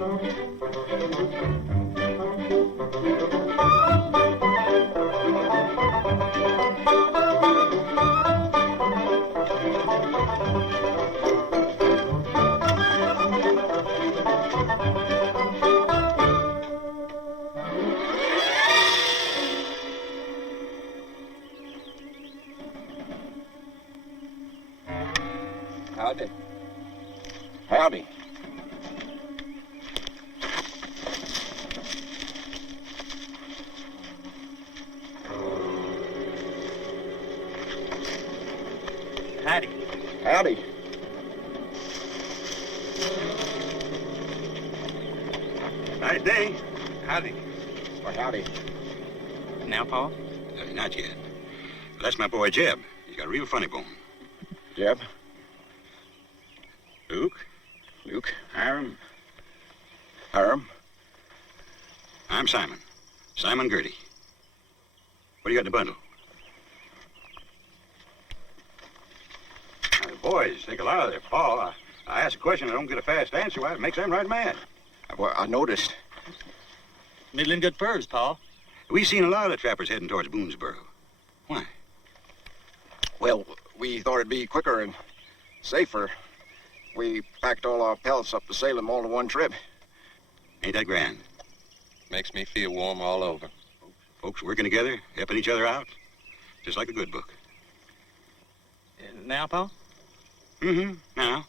Howdy. Howdy. Howdy. Howdy. Nice day. Howdy. Or howdy. Now, Pa? Not yet. That's my boy Jeb. He's got a real funny bone. Jeb. Luke. Luke. Hiram. Hiram. I'm Simon. Simon Gertie. What do you got in the bundle? Now, the boys think a lot of their Pa. I ask a question and I don't get a fast answer. Why, it makes them right mad. Well, I noticed. Middling good furs, Pa. We've seen a lot of the trappers heading towards Boonsboro. Why? Well, we thought it'd be quicker and safer. We packed all our pelts up to Salem all in one trip. Ain't that grand? Makes me feel warm all over. Folks working together, helping each other out. Just like the good book. Now, Pa? Mm-hmm. Now.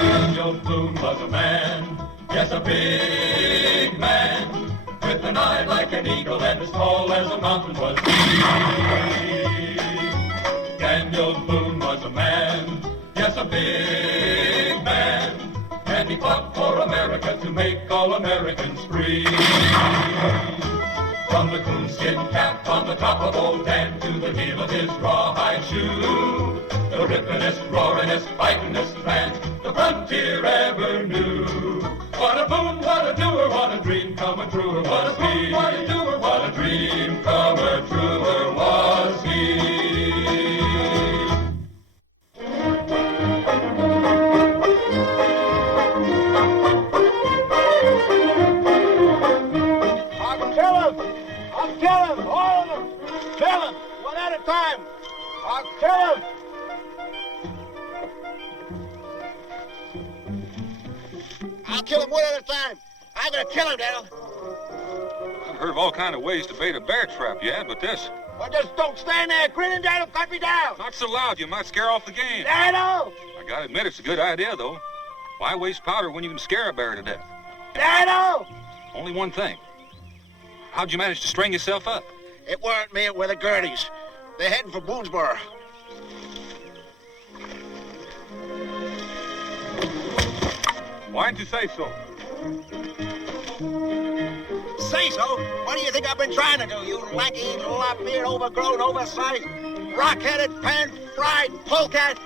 Daniel Boone was a man, yes, a big man, with an eye like an eagle and as tall as a mountain was he. Daniel Boone was a man, yes, a big man, and he fought for America to make all Americans free. From the coonskin cap on the top of old Dan to the heel of his rawhide shoe, the rippin'est, roaring'est, fightin'est man the frontier ever knew. What a boon, what a doer, what a dream come truer was he. What a doer, what a dream come truer was he. I'll kill him, all of them. Kill him, one at a time. I'll kill him. I'll kill him one at a time. I'm gonna kill him, Daniel. I've heard of all kind of ways to bait a bear trap, yeah, but this... Well, just don't stand there grinning, Daniel. Cut me down. Not so loud, you might scare off the game. Daniel! I gotta admit, it's a good idea, though. Why waste powder when you can scare a bear to death? Daniel! Only one thing. How'd you manage to string yourself up? It weren't me, it were the Gerties. They're heading for Boonsboro. Why didn't you say so? Say so? What do you think I've been trying to do, you lanky, lop-eared, overgrown, oversized, rock-headed, pan-fried polecat?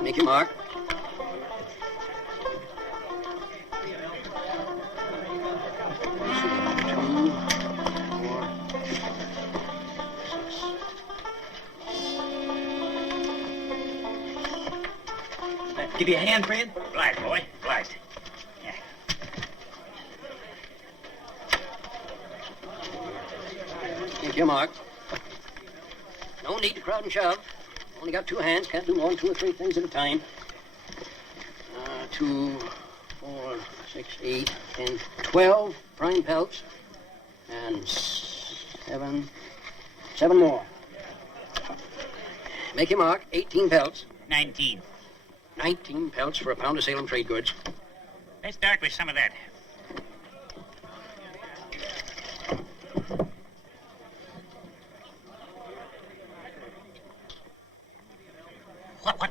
Make your mark. Give you a hand, friend? Obliged, boy. Obliged. Yeah. Make your mark. No need to crowd and shove. Only got two hands. Can't do more than 2 or 3 things at a time. 2, 4, 6, 8, 10, 12 prime pelts. And 7 more. Make your mark. 18 pelts. 19. 19 pelts for a pound of Salem trade goods. Let's start with some of that.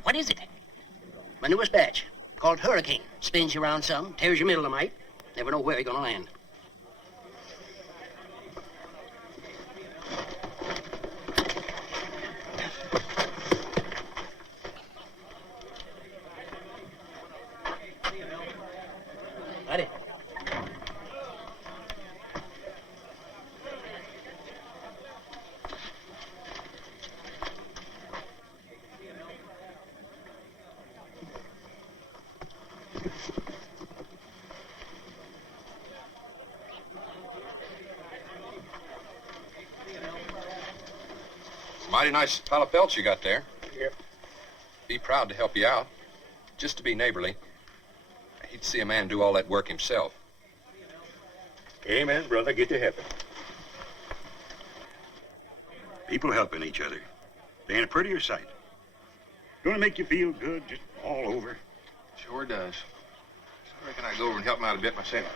What is it? My newest batch, called Hurricane. Spins you around some, tears your middle a mite. Never know where you're gonna land. Got it. Mighty nice pile of pelts you got there. Yep. Be proud to help you out. Just to be neighborly. I hate to see a man do all that work himself. Amen, brother. Get to heaven. People helping each other. They ain't a prettier sight. Don't it make you feel good just all over? Sure does. So I reckon I'd go over and help him out a bit myself.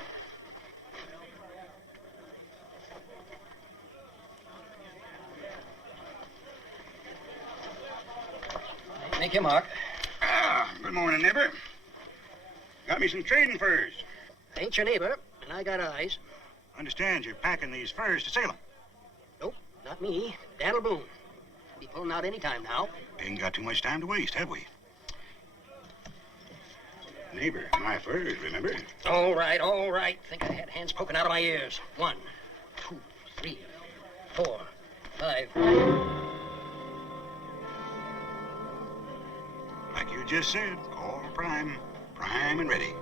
Make your mark. Good morning, neighbor. Got me some trading furs. I ain't your neighbor, and I got eyes. Understand you're packing these furs to Salem. Nope, not me. Daniel Boone. Be pulling out any time now. Ain't got too much time to waste, have we? Neighbor, my furs, remember? All right, all right. Think I had hands poking out of my ears. 1, 2, 3, 4, 5. Like you just said, all prime and ready.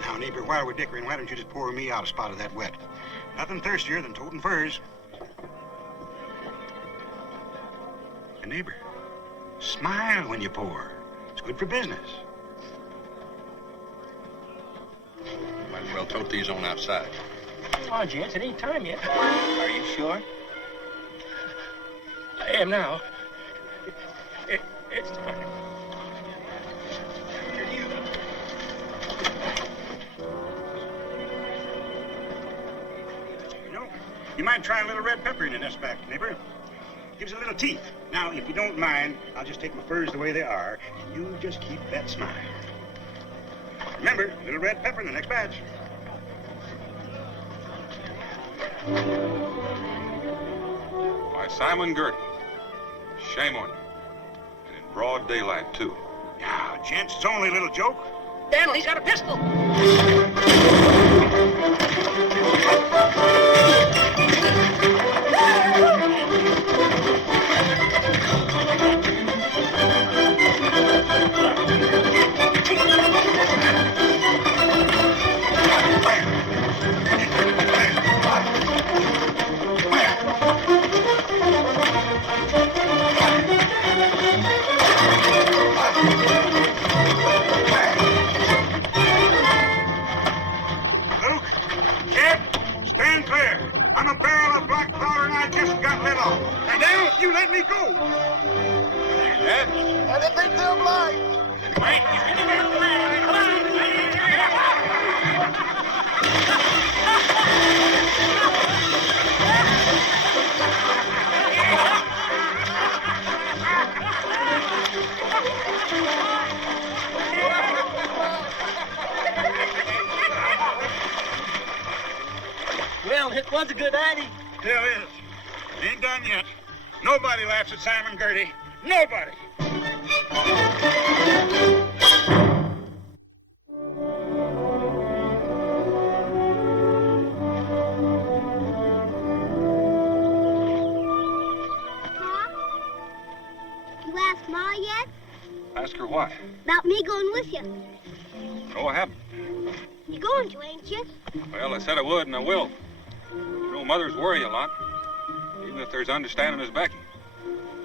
Now, neighbor, while we're dickering, why don't you just pour me out a spot of that wet? Nothing thirstier than toting furs. And neighbor, smile when you pour. It's good for business. Might as well tote these on outside. Come on, gents. It ain't time yet. Are you sure? I am now. It's time. You might try a little red pepper in this back, neighbor. Gives it a little teeth. Now, if you don't mind, I'll just take my furs the way they are, and you just keep that smile. Remember, a little red pepper in the next batch. By Simon Gertie. Shame on you. And in broad daylight, too. Now, gents, it's only a little joke. Daniel, he's got a pistol. Let me go. Dad? I didn't think they're blind. Wait, he's getting down the line. Come on. Well, it was a good idea. Still is. Ain't done yet. Nobody laughs at Simon Gertie. Nobody. Pa? You asked Ma yet? Ask her what? About me going with you. No, I haven't. You're going to, ain't you? Well, I said I would, and I will. You know, mothers worry a lot. Even if there's understanding as Becky.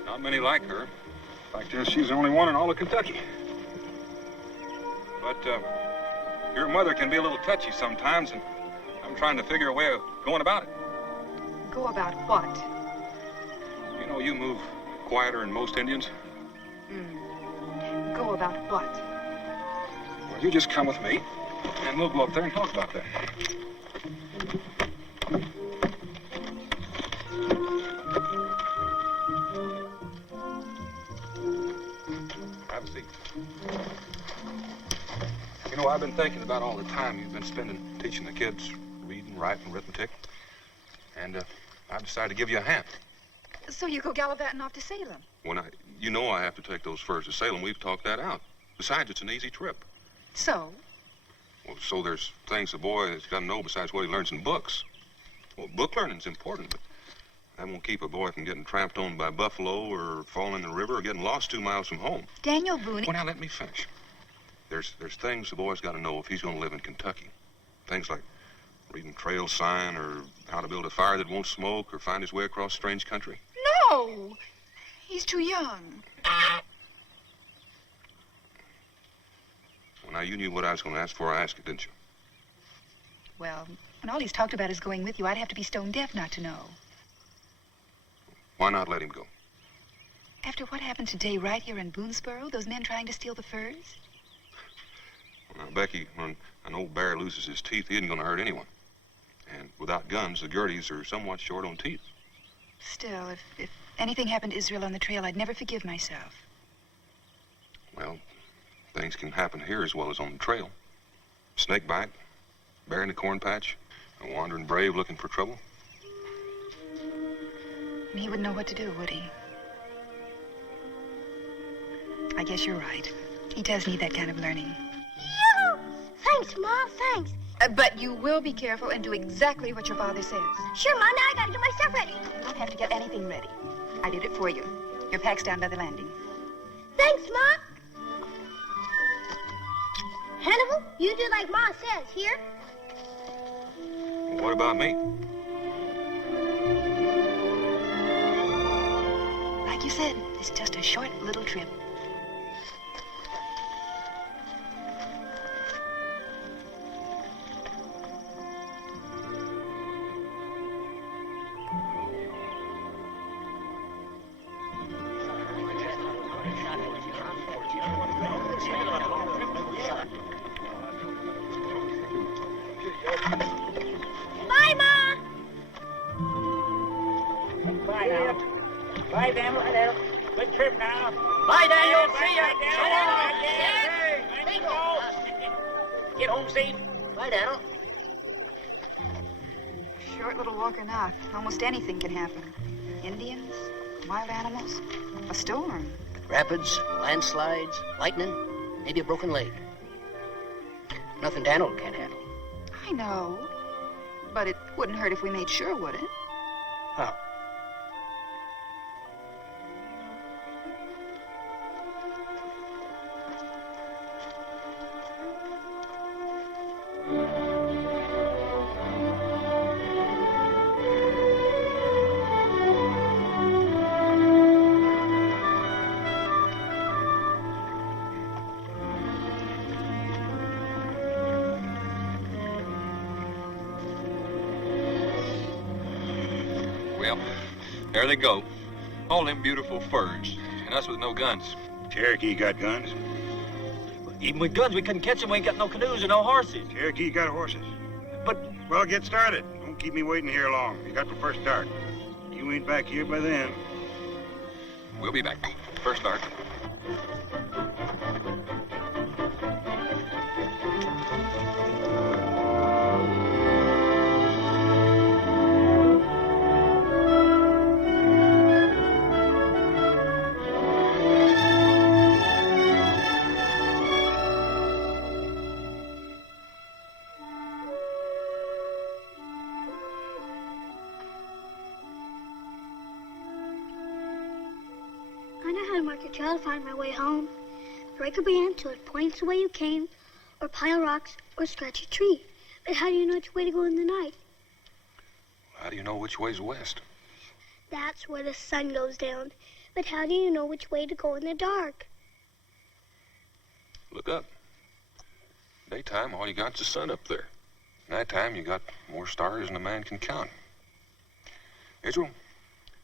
Not many like her. In fact, she's the only one in all of Kentucky. But, your mother can be a little touchy sometimes, and I'm trying to figure a way of going about it. Go about what? You know, you move quieter than most Indians. Go about what? Well, you just come with me, and we'll go up there and talk about that. Have a seat. You know, I've been thinking about all the time you've been spending teaching the kids reading, writing, arithmetic, and I decided to give you a hand. So you go gallivanting off to Salem? You know I have to take those furs to Salem. We've talked that out. Besides, it's an easy trip. So? Well, so there's things the boy has got to know besides what he learns in books. Well, book learning's important, but that won't keep a boy from getting tramped on by buffalo or falling in the river or getting lost 2 miles from home. Daniel Boone... Well, now, let me finish. There's things the boy's got to know if he's going to live in Kentucky. Things like reading trail sign or how to build a fire that won't smoke or find his way across strange country. No! He's too young. Well, now, you knew what I was going to ask for. I asked it, didn't you? Well, when all he's talked about is going with you, I'd have to be stone deaf not to know. Why not let him go? After what happened today right here in Boonsboro, those men trying to steal the furs? Well, now, Becky, when an old bear loses his teeth, he isn't going to hurt anyone. And without guns, the Gerties are somewhat short on teeth. Still, if anything happened to Israel on the trail, I'd never forgive myself. Well, things can happen here as well as on the trail. Snake bite, bear in the corn patch, a wandering brave looking for trouble. And he wouldn't know what to do, would he? I guess you're right. He does need that kind of learning. Yoo-hoo! Thanks, Ma, thanks. But you will be careful and do exactly what your father says. Sure, Ma, now I gotta get my stuff ready. You don't have to get anything ready. I did it for you. Your pack's down by the landing. Thanks, Ma. Hannibal, you do like Ma says, here? What about me? Like you said, it's just a short little trip. Bye, Ma. Bye now. Bye, Daniel. Bye, Daniel. Good trip now. Bye, Daniel. See ya. So long. Get home safe. Bye, Daniel. Short little walk enough. Almost anything can happen. Indians, wild animals, a storm. Rapids, landslides, lightning, maybe a broken leg. Nothing Daniel can't handle. I know. But it wouldn't hurt if we made sure, would it? How? Well, there they go. All them beautiful furs. And us with no guns. Cherokee got guns. Even with guns, we couldn't catch them. We ain't got no canoes or no horses. Cherokee got horses. But Well, get started. Don't keep me waiting here long. You got the first start. You ain't back here by then. We'll be back. First start. I know how to mark your trail to find my way home. Break a branch so it points the way you came, or pile rocks, or scratch a tree. But how do you know which way to go in the night? How do you know which way's west? That's where the sun goes down. But how do you know which way to go in the dark? Look up. Daytime, all you got's the sun up there. Nighttime, you got more stars than a man can count. Israel,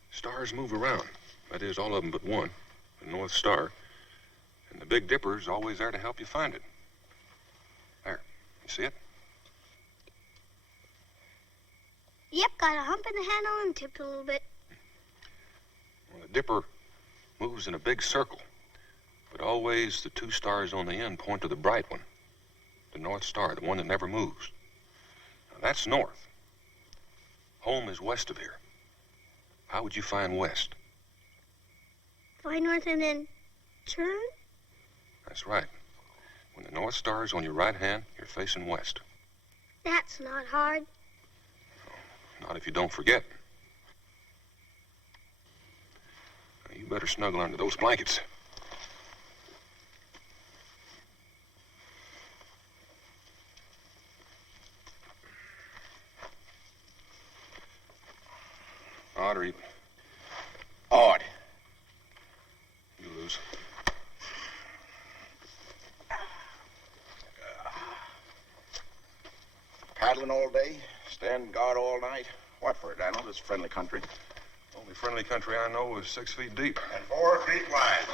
stars move around. That is, all of them but one, the North Star. And the Big Dipper's always there to help you find it. There, you see it? Yep, got a hump in the handle and tipped a little bit. Well, the Dipper moves in a big circle, but always the 2 stars on the end point to the bright one, the North Star, the one that never moves. Now, that's north. Home is west of here. How would you find west? Fly north and then turn? That's right. When the North Star is on your right hand, you're facing west. That's not hard. Not if you don't forget. Now, you better snuggle under those blankets. Odd or even? Odd. You lose. Paddling all day, standing guard all night. What for, Daniel? This friendly country. Only friendly country I know is 6 feet deep. And 4 feet wide.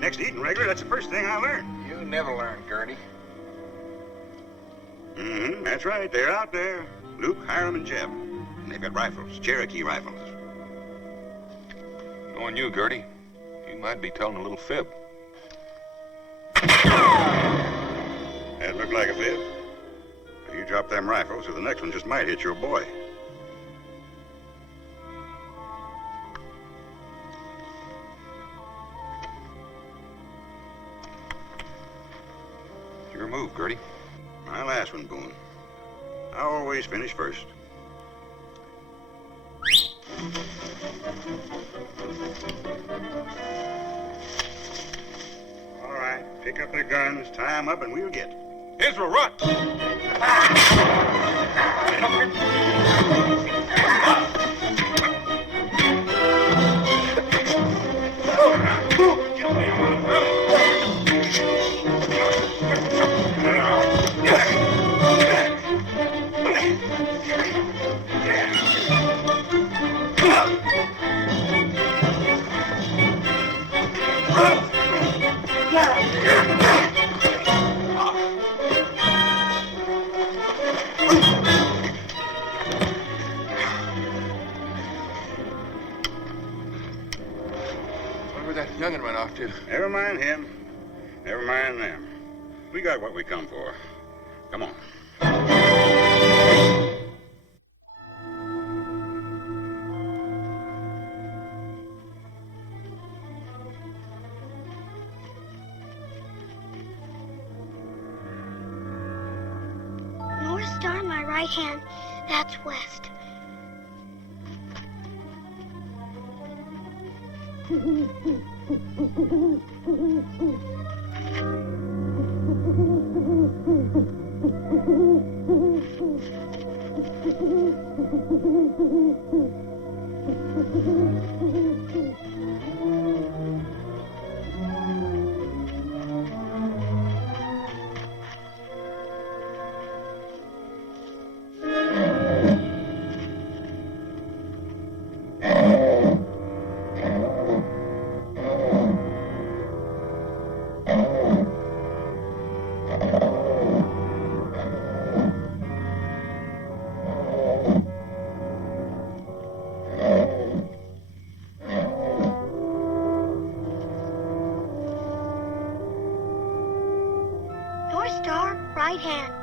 Next to eating regular, that's the first thing I learned. You never learn, Gertie. Mm-hmm, that's right. They're out there. Luke, Hiram, and Jeb. And they've got rifles, Cherokee rifles. Knowing you, Gertie, you might be telling a little fib. That looked like a fib. You drop them rifles, or the next one just might hit your boy. Your move, Gertie. My last one, Boone. I always finish first. All right, pick up their guns, tie them up, and we'll get. Israel, run! Young'un went off to. Never mind him. Never mind them. We got what we come for. Come on. North Star in my right hand. That's west. North Star, right hand.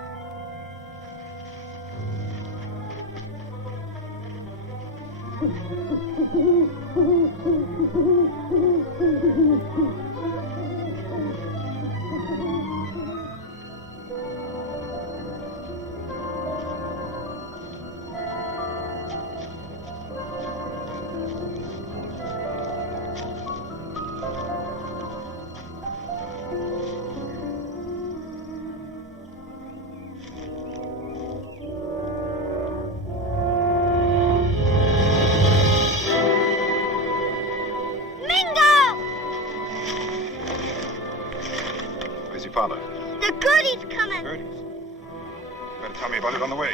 Father? The Gertie's coming. Gertie's? You better tell me about it on the way.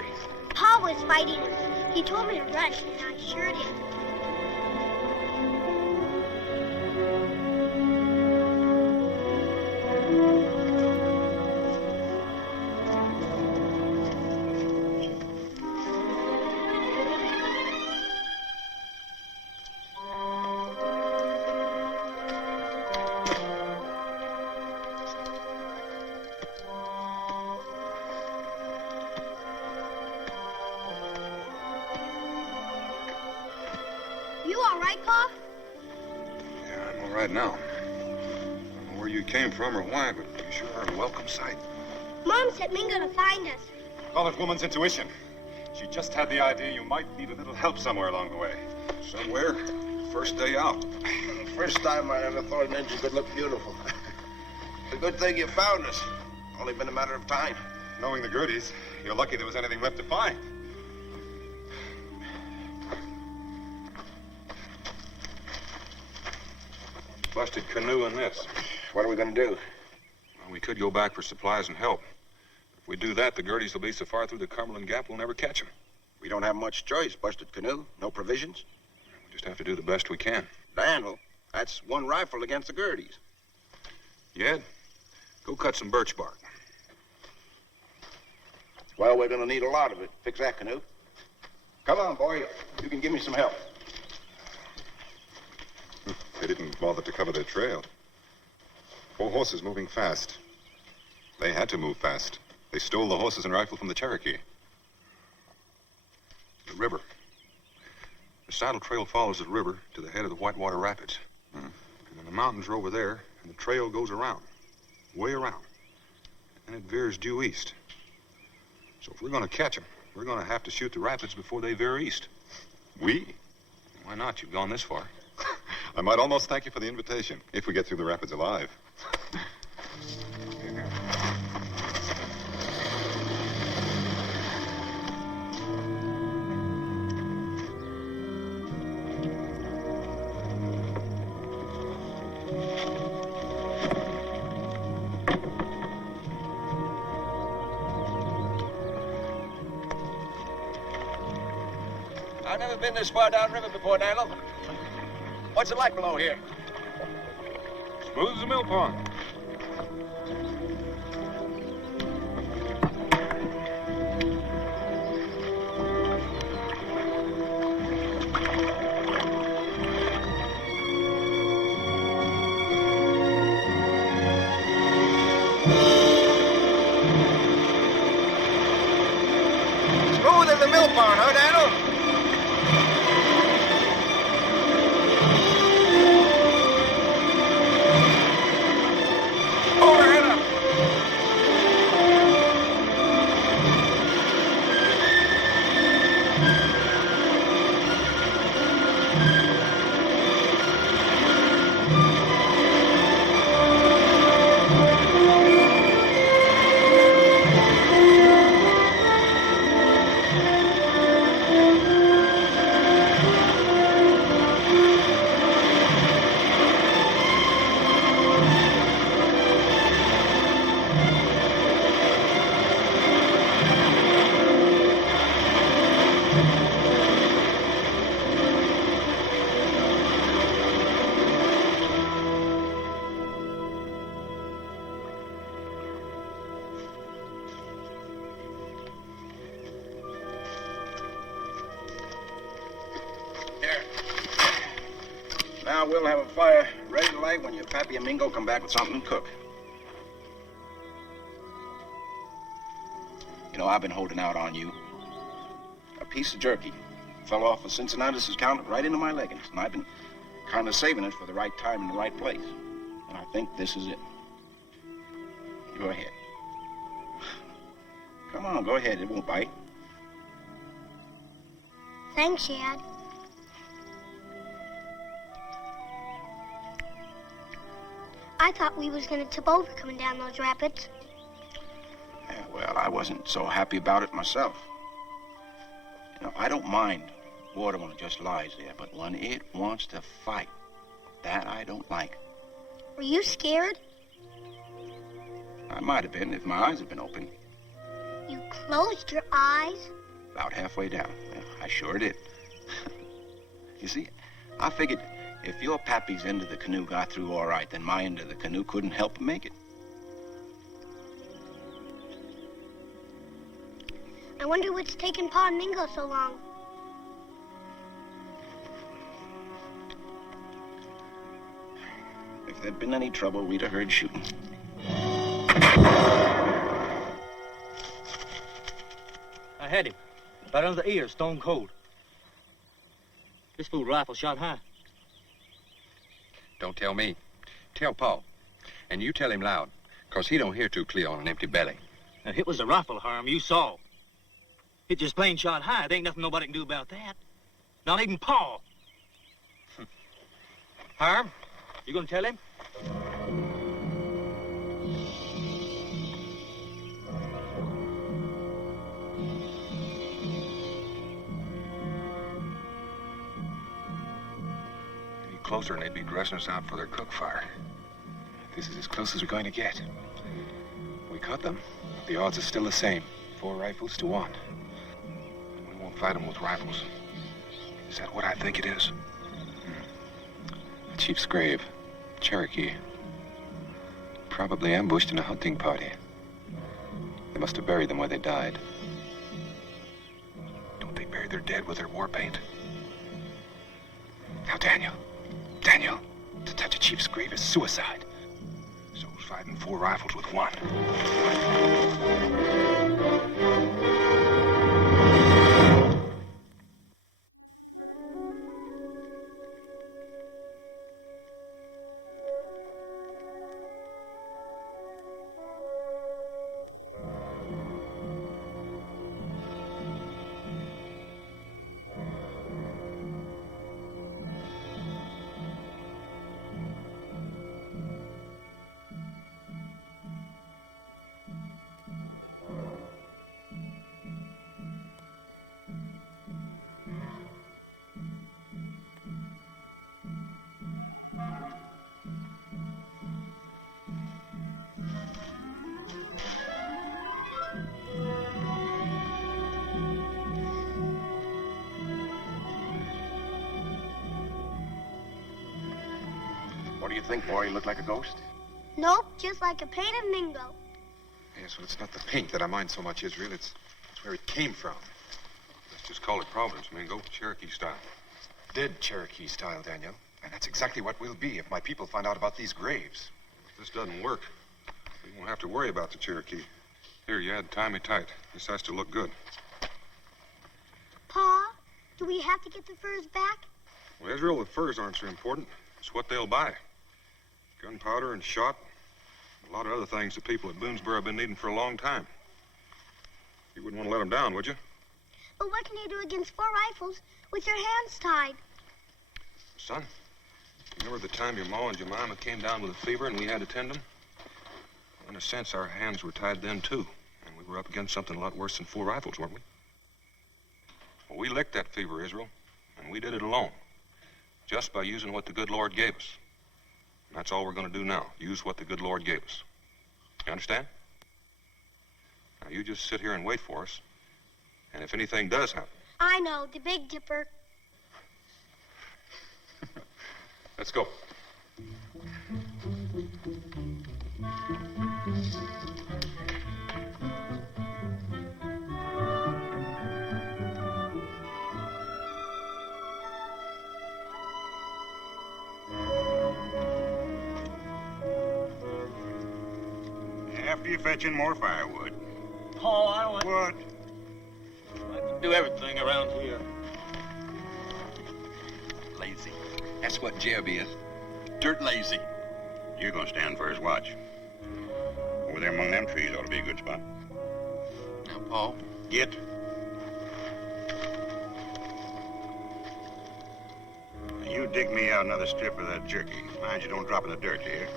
Pa was fighting him. He told me to run, and I sure did. You all right, Pa? Yeah, I'm all right now. I don't know where you came from or why, but you sure are a welcome sight. Mom sent Mingo to find us. Call it woman's intuition. She just had the idea you might need a little help somewhere along the way. Somewhere? First day out. First time I ever thought an engine could look beautiful. It's a good thing you found us. Only been a matter of time. Knowing the Gerties, you're lucky there was anything left to find. Busted canoe and this. What are we going to do? Well, we could go back for supplies and help. If we do that, the Gerties will be so far through the Cumberland Gap, we'll never catch them. We don't have much choice. Busted canoe, no provisions. We just have to do the best we can. Daniel, that's one rifle against the Gerties. Yed, go cut some birch bark. Well, we're going to need a lot of it. Fix that canoe. Come on, boy. You can give me some help. They didn't bother to cover their trail. 4 horses moving fast. They had to move fast. They stole the horses and rifle from the Cherokee. The river. The saddle trail follows the river to the head of the Whitewater Rapids. And then the mountains are over there, and the trail goes around, way around. And it veers due east. So if we're going to catch them, we're going to have to shoot the rapids before they veer east. We? Why not? You've gone this far. I might almost thank you for the invitation, if we get through the rapids alive. I've never been this far downriver before, Daniel. What's it like below here? Smooth as a mill pond. Smooth as a mill pond, huh, Daniel? Overhead up. Now we'll have a fire ready to light when your pappy and Mingo come back with something to cook. You know, I've been holding out on you. A piece of jerky fell off of Cincinnatus' counter right into my leggings, and I've been kind of saving it for the right time and the right place. And I think this is it. Go ahead. Come on, go ahead. It won't bite. Thanks, Dad. I thought we was gonna tip over coming down those rapids. Yeah, well, I wasn't so happy about it myself. You know, I don't mind water when it just lies there, but when it wants to fight, that I don't like. Were you scared? I might have been if my eyes had been open. You closed your eyes? About halfway down. Well, I sure did. You see, I figured if your pappy's end of the canoe got through all right, then my end of the canoe couldn't help but make it. I wonder what's taking Pa and Mingo so long. If there'd been any trouble, we'd have heard shooting. I had him. Right under the ear, stone cold. This fool rifle shot high. Don't tell me. Tell Paul. And you tell him loud, 'cause he don't hear too clear on an empty belly. Now, it was a rifle, Harm. You saw. It just plain shot high. There ain't nothing nobody can do about that. Not even Paul. Harm, you gonna tell him? Any closer and they'd be dressing us out for their cook fire. This is as close as we're going to get. We caught them. The odds are still the same. 4 rifles to 1. We won't fight them with rifles. Is that what I think it is? The chief's grave. Cherokee. Probably ambushed in a hunting party. They must have buried them where they died. Don't they bury their dead with their war paint? Now, Daniel, to touch a chief's grave is suicide. So it's fighting 4 rifles with 1. What do you think, boy? You look like a ghost? Nope, just like a painted Mingo. Yes, well, it's not the paint that I mind so much, Israel. It's where it came from. Let's just call it Providence, Mingo, Cherokee style. Dead Cherokee style, Daniel. And that's exactly what we'll be if my people find out about these graves. If this doesn't work, we won't have to worry about the Cherokee. Here, Yad, tie me tight. This has to look good. Pa, do we have to get the furs back? Well, Israel, the furs aren't so important. It's what they'll buy. Gunpowder and shot. A lot of other things the people at Boonsboro have been needing for a long time. You wouldn't want to let them down, would you? But what can you do against 4 rifles with your hands tied? Son, remember the time your ma and Jemima came down with a fever and we had to tend them? In a sense, our hands were tied then, too. And we were up against something a lot worse than 4 rifles, weren't we? Well, we licked that fever, Israel, and we did it alone. Just by using what the good Lord gave us. And that's all we're going to do now. Use what the good Lord gave us. You understand? Now, you just sit here and wait for us. And if anything does happen... I know, the Big Dipper. Let's go. After you fetch in more firewood. Paul, I don't What? like to do everything around here. Lazy. That's what Jeb is. Dirt lazy. You're gonna stand for his watch. Over there among them trees ought to be a good spot. Now, Paul, Get. Now, you dig me out another strip of that jerky. Mind you don't drop in the dirt here.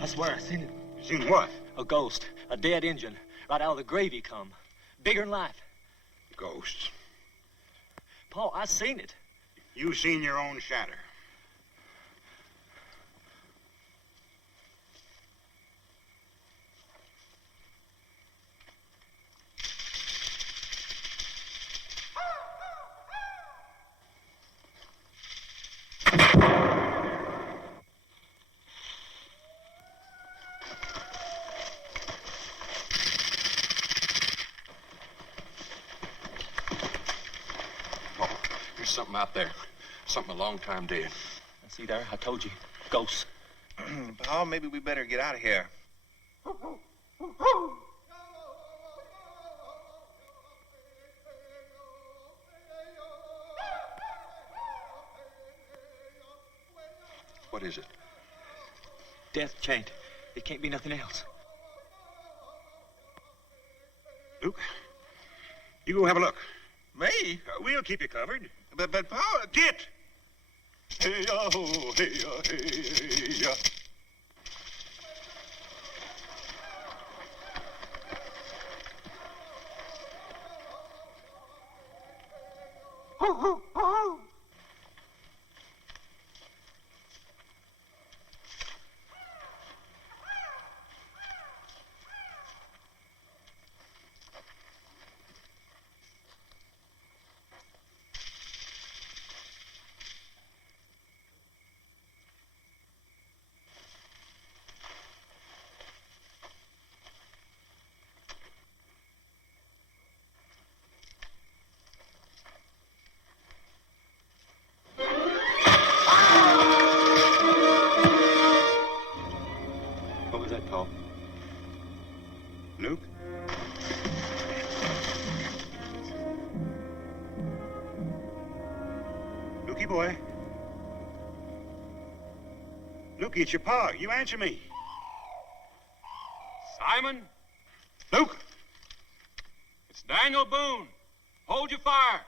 I swear I seen it. Seen what? A ghost, a dead Injun, right out of the grave he come. Bigger than life. Ghosts. Pa, I seen it. You seen your own shadow. There's something out there. Something a long time dead. See there, I told you. Ghosts. Pa, maybe we better get out of here. What is it? Death chant. It can't be nothing else. Luke, you go have a look. Me? We'll keep you covered. But Pa... Get! Hey-ya, hey-ya, hey-ya. What was that, Pa? Luke? Lukey boy. Lukey, it's your pa. You answer me. Simon, Luke! it's Daniel Boone. Hold your fire.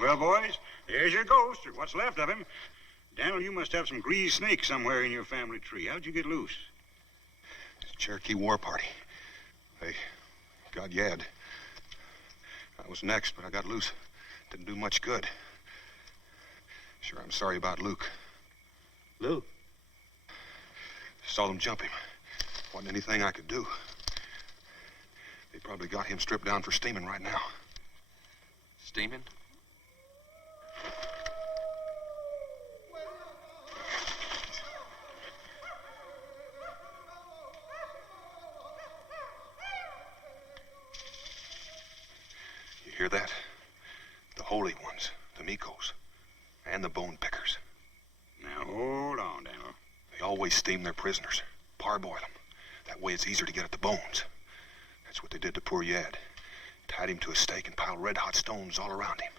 Well, boys, there's your ghost, or what's left of him. Daniel, you must have some greased snake somewhere in your family tree. How'd you get loose? It's a Cherokee war party. They got Yad. I was next, but I got loose. Didn't do much good. Sure, I'm sorry about Luke. Luke? Saw them jump him. Wasn't anything I could do. They probably got him stripped down for steaming right now. Steaming? You hear that? The holy ones, the Mikos, and the bone pickers. Now, hold on, Daniel. They always steam their prisoners, parboil them. That way it's easier to get at the bones. That's what they did to poor Yad. Tied him to a stake and piled red-hot stones all around him.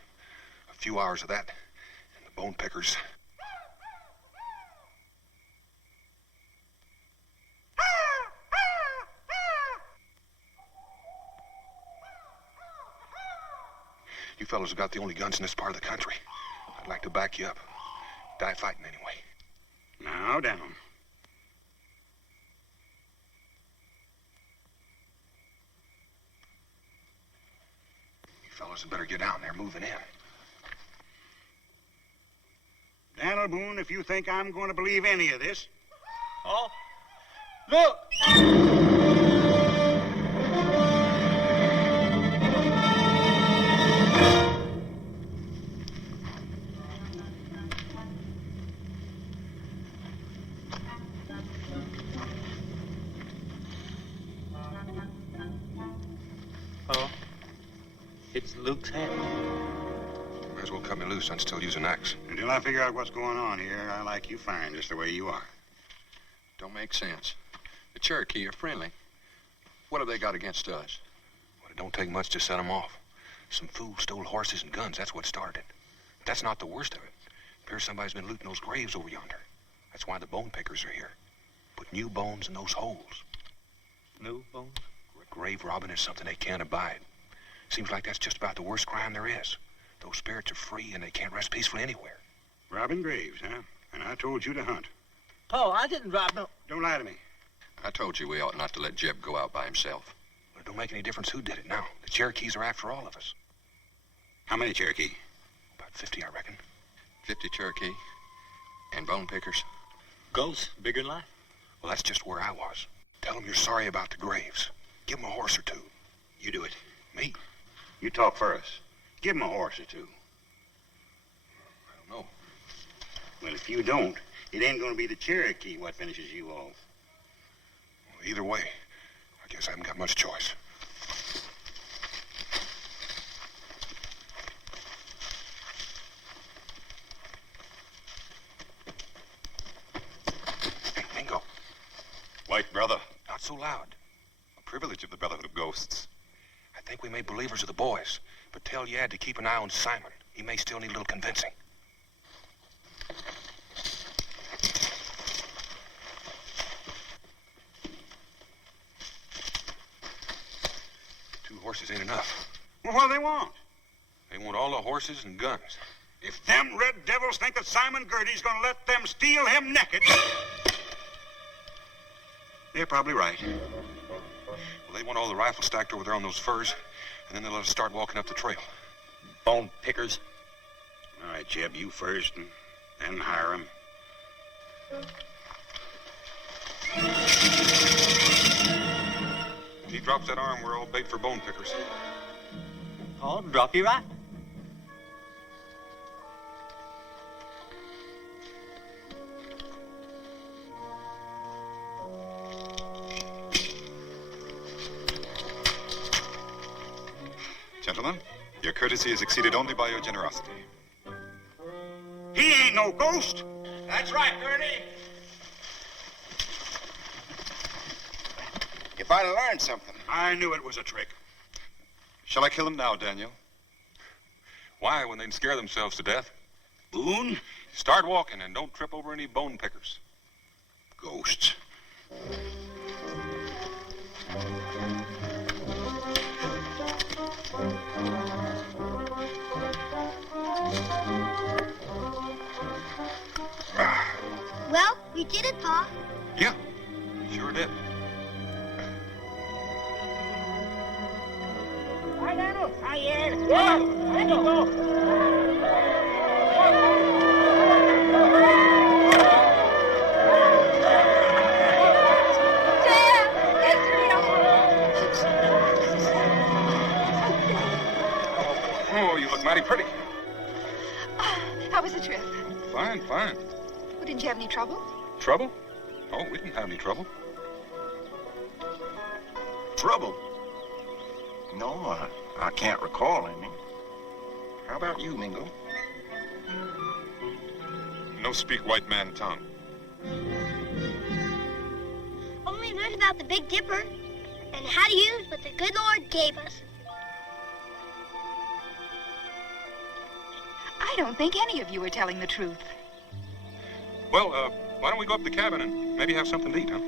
A few hours of that, and the bone pickers... You fellows have got the only guns in this part of the country. I'd like to back you up. Die fighting anyway. Now, Daniel. You fellows had better get down. They're moving in. Daniel Boone, if you think I'm going to believe any of this... Oh, look! Oh, it's Luke's hat. Might as well cut me loose. I'd still use an axe. Until I figure out what's going on here, I like you fine just the way you are. Don't make sense. The Cherokee are friendly. What have they got against us? Well, it don't take much to set them off. Some fool stole horses and guns. That's what started it. But that's not the worst of it. Appears somebody's been looting those graves over yonder. That's why the bone pickers are here. Put new bones in those holes. New bones? Grave robbing is something they can't abide. Seems like that's just about the worst crime there is. Those spirits are free and they can't rest peacefully anywhere. Robbing graves, huh? And I told you to hunt. Pa, I didn't rob no... Don't lie to me. I told you we ought not to let Jeb go out by himself. Well, it don't make any difference who did it now. The Cherokees are after all of us. How many Cherokee? About 50, I reckon. 50 Cherokee and bone pickers. Ghosts, bigger than life? Well, that's just where I was. Tell them you're sorry about the graves. Give them a horse or two. You do it. Me? You talk first. Give him a horse or two. I don't know. Well, if you don't, it ain't gonna be the Cherokee what finishes you off. Well, either way, I guess I haven't got much choice. Hey, Mingo. White brother. Not so loud. A privilege of the Brotherhood of Ghosts. I think we made believers of the boys, but tell Yad to keep an eye on Simon. He may still need a little convincing. Two horses ain't enough. Well, what do they want? They want all the horses and guns. If them red devils think that Simon Gertie's gonna let them steal him naked, they're probably right. Well, they want all the rifles stacked over there on those furs, and then they'll let us start walking up the trail. Bone pickers. All right, Jeb, you first, and then hire him. If he drops that arm, we're all bait for bone pickers. Pa, drop your rifle. Gentlemen, your courtesy is exceeded only by your generosity. He ain't no ghost. That's right, Gertie. If I'd learned something. I knew it was a trick. Shall I kill him now, Daniel? Why, when they can scare themselves to death? Boone? Start walking and don't trip over any bone pickers. Ghosts. Well, we did it, Pa. Yeah, sure did. Hi, Daniel. Hi, Ed. Whoa! Daniel. Oh, you look mighty pretty. How was the trip? Fine, fine. Well, didn't you have any trouble? Trouble? Oh, we didn't have any trouble. Trouble? No, I can't recall any. How about you, Mingo? No speak white man tongue. Only learned about the Big Dipper and how to use what the good Lord gave us. I don't think any of you are telling the truth. Well, why don't we go up to the cabin and maybe have something to eat, huh?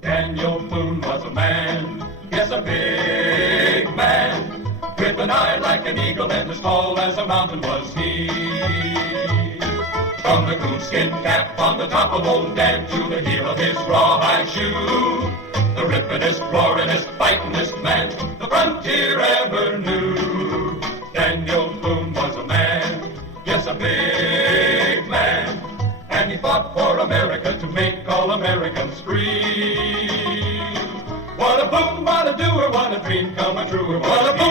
Daniel Boone was a man, yes, a big man, with an eye like an eagle and as tall as a mountain was he. From the coonskin cap on the top of old Dan to the heel of his rawhide shoe, the rippin'est, roarin'est, fightin'est man the frontier ever knew. Daniel Boone was a man, yes, a big man, and he fought for America to make all Americans free. What a boom, what a doer, what a dream come true. What a boom.